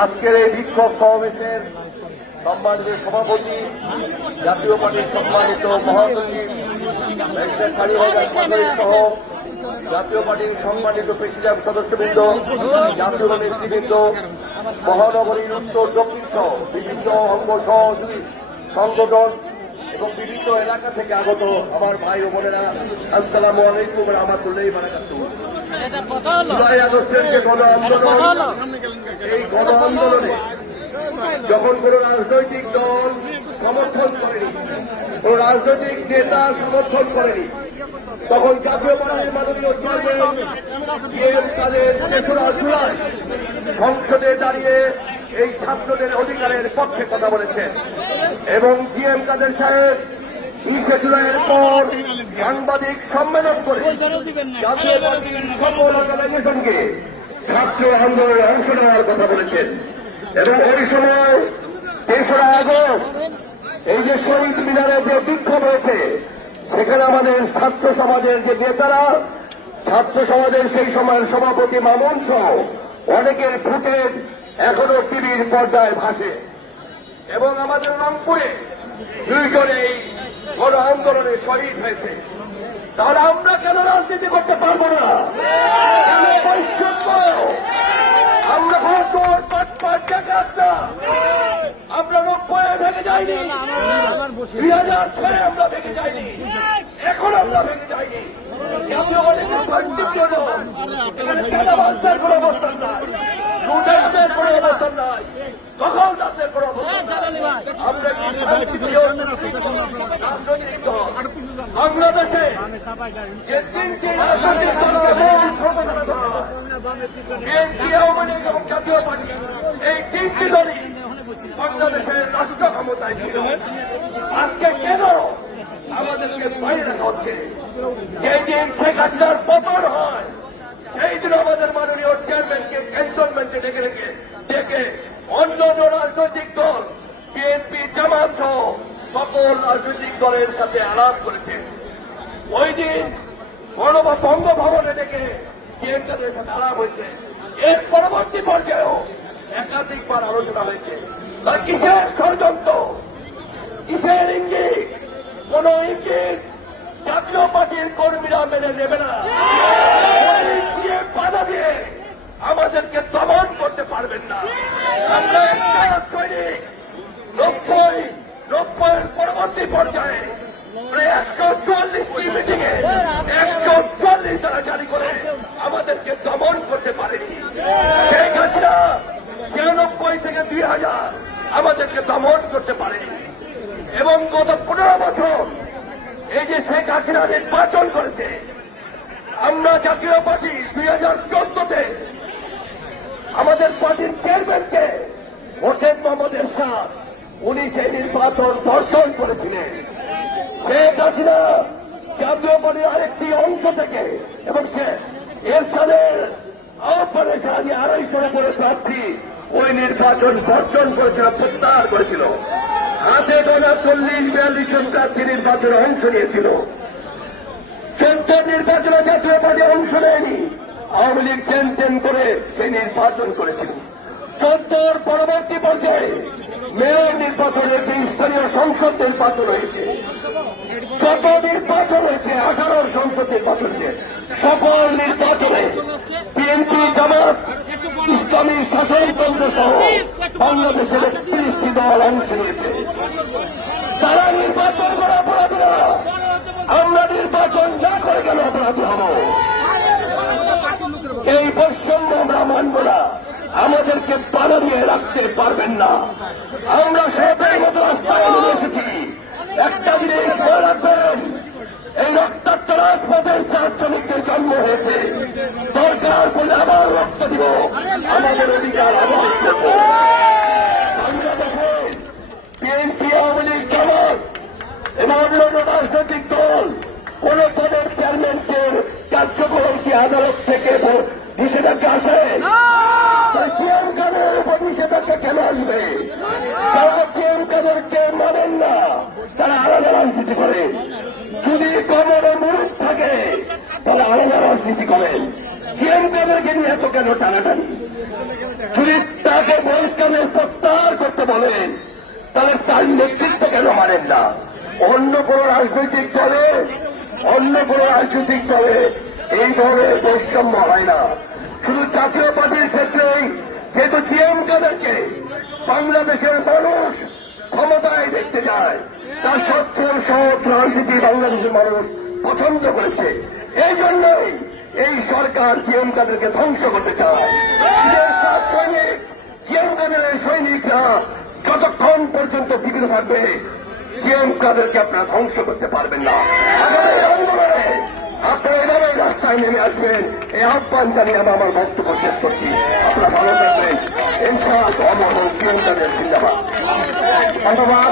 আজকের এই বিক্ষোভ সমাবেশের সম্মানিত সভাপতি, জাতীয় পার্টির সম্মানিত মহাসচিব সহ জাতীয় পার্টির সম্মানিত প্রেসিডেন্ট সদস্যবৃন্দ, জাতীয় নেতৃবৃন্দ, মহানগরীর উত্তর দক্ষিণ সহ বিভিন্ন অঙ্গ সহযোগী সংগঠন এবং বিভিন্ন এলাকা থেকে আগত আমার ভাই ও বোনেরা, আসসালামু আলাইকুম ওয়া রাহমাতুল্লাহি ওয়া বারাকাতুহু। জুলাই আগস্টের যে গণ আন্দোলন, এই গণ আন্দোলনে যখন কোন রাজনৈতিক দল সমর্থন করেনি, কোন রাজনৈতিক নেতা সমর্থন করেনি, তখন জাতীয় পার্টির মাননীয় চেয়ারম্যান তাদের ৩রা জুলাই সংসদে দাঁড়িয়ে এই ছাত্রদের অধিকারের পক্ষে কথা বলেছেন এবং জিএম কাদের সাহেব ৩০ জুলাইয়ের পর সাংবাদিক সম্মেলন করে জাতীয় পার্টির সকল অর্গানাইজেশনকে ছাত্র আন্দোলনে অংশ নেওয়ার কথা বলেছেন এবং ওই সময় ৩রা আগস্ট এই যে শহীদ মিনারে যে বিক্ষোভ হয়েছে, সেখানে আমাদের ছাত্র সমাজের যে নেতারা, ছাত্র সমাজের সেই সময়ের সভাপতি মামুন সহ অনেকের ফুটেজ এখনো টিভির পর্দায় ভাসে এবং আমাদের রংপুরে 2 জন এই গণ আন্দোলনে শহীদ হয়েছে। তাহলে আমরা কেন রাজনীতি করতে পারবো না? কেন বৈষম্য? আমরা চোর পাটপাট ডাকাত না, আমরা 90 ভেঙে যাইনি, 2006 আমরা ভেঙে যাইনি, এখন আমরা ভেঙে যাইনি। জাতীয় পার্টির জন্য এখানে চাঁদাবাজদের কোনো অবস্থান নাই, লুটেরাদের কোনো অবস্থান নাই, দখলদারদের কোনো অবস্থান নাই। আমরা বাংলাদেশে যে 3টি রাজনৈতিক দলকে মূল ছোটখাটো ধরা হয়, বিএনপি, আওয়ামী লীগ এবং জাতীয় পার্টি, এই 3টি দলই বাংলাদেশের রাষ্ট্র ক্ষমতায় ছিল। আজকে কেন আমাদেরকে বাইরে রাখা হচ্ছে? যেই দিন শেখ হাসিনার পতন হয়, সেই দিন আমাদের মাননীয় চেয়ারম্যানকে ক্যান্টনমেন্টে ডেকে অন্য রাজনৈতিক দল বিএনপি, জামাত সহ সকল রাজনৈতিক দলের সাথে আলাপ করেছে। ওই দিন বঙ্গভবনে ডেকে সিএনদের সাথে আলাপ হয়েছে। এর পরবর্তী পর্যায়েও একাধিকবার আলোচনা হয়েছে। তার কিসের ষড়যন্ত্র, কিসের ইঙ্গিত? কোন ইঙ্গিত জাতীয় পার্টির কর্মীরা মেনে নেবে না। বাধা দিয়ে আমাদেরকে দমন করতে পারবেন না। আমরা একটা সৈনিক 90 পরবর্তী পর্যায়ে 144টি মিটিংয়ে 144 তারা জারি করে আমাদেরকে দমন করতে পারেনি। শেখ হাসিনা 96 থেকে 2000 আমাদেরকে দমন করতে পারেনি এবং গত 15 বছর এই যে শেখ হাসিনা নির্বাচন করেছে, আমরা জাতীয় পার্টি 2014-তে আমাদের পার্টির চেয়ারম্যানকে হোসেন মোহাম্মদ এরশাদ, উনি সেই নির্বাচন বর্জন করেছিলেন। শেখ হাসিনা জাতীয় পার্টির আরেকটি অংশ থেকে এবং সে এরশাদের আহ্বানে সাহায্যে 250 করে প্রার্থী ওই নির্বাচন বর্জন করেছিল, প্রত্যাহার করেছিল। হাতে গোনা 40-42 জন প্রার্থী নির্বাচনে অংশ নিয়েছিল। 14 নির্বাচনে জাতীয় পার্টি অংশ নেয়নি, আওয়ামী লীগ চেন করে সেই নির্বাচন করেছিল। 14 পরবর্তী পর্যায়ে মেয়র নির্বাচন হয়েছে, স্থানীয় সংসদ নির্বাচন হয়েছে, যত নির্বাচন হয়েছে 18 সংসদ নির্বাচন হয়েছে। সকল নির্বাচনে বিএনপি, জামাত, ইসলামী শাসনতন্ত্র সহ বাংলাদেশের 31টি দল অংশ নিয়েছে। তারা নির্বাচন করে অপরাধী না, আমরা নির্বাচন না করে কেন অপরাধী হব? এই বৈষম্য আমরা মানব না, আমাদেরকে বাধা দিয়ে রাখতে পারবেন না। আমরা সবের মতো রাস্তায় নেমে এসেছি। একটা জিনিস মনে রাখবেন, এই রক্তাক্ত রাজপথের শ্রমিকদের জন্ম হয়েছে। দরকার বলে আবার রক্ত দিব, আমাদের অধিকার আবার করব। বাংলাদেশে বিএনপি, আওয়ামী লীগ, জামাত এবং অন্যান্য রাজনৈতিক দল কোন পদের চেয়ারম্যানকে কার্যক্রম কি আদালত থেকে নিষেধাজ্ঞা আসে? সিএম কাদের উপর নিষেধাজ্ঞা কেন আসবে? যারা সিএম কাদেরকে মানেন না, তারা আলাদা রাজনীতি করে। যদি কমরে মুরুদ থাকে, তাহলে আলাদা রাজনীতি করেন। সিএম কাদেরকে নিয়ে এত কেন টানাটানি? যদি তাকে বয়স জানেন না। অন্য কোন রাজনৈতিক দলে এই ধরনের বৈষম্য হয় না। শুধু জাতীয় পার্টির ক্ষেত্রেই যেহেতু জিএম কাদেরকে বাংলাদেশের মানুষ ক্ষমতায় দেখতে চায়, তার সচ্ছল সৎ রাজনীতি বাংলাদেশের মানুষ পছন্দ করেছে। এই জন্যই এই সরকার জিএম কাদেরকে ধ্বংস করতে চায়। জিএম কাদেরের সৈনিকরা যতক্ষণ পর্যন্ত জীবিত থাকবে, জিএম কাদেরকে আপনারা ধ্বংস করতে পারবেন না। আগামী আন্দোলনে আপনারা এভাবে রাস্তায় নেমে আসবেন, এই আহ্বান জানিয়ে আমি আমার বক্তব্য শেষ করছি। আপনারা ভালো থাকবেন। ইনশাআল্লাহ অমর জিএম কাদের জিন্দাবাদ। ধন্যবাদ।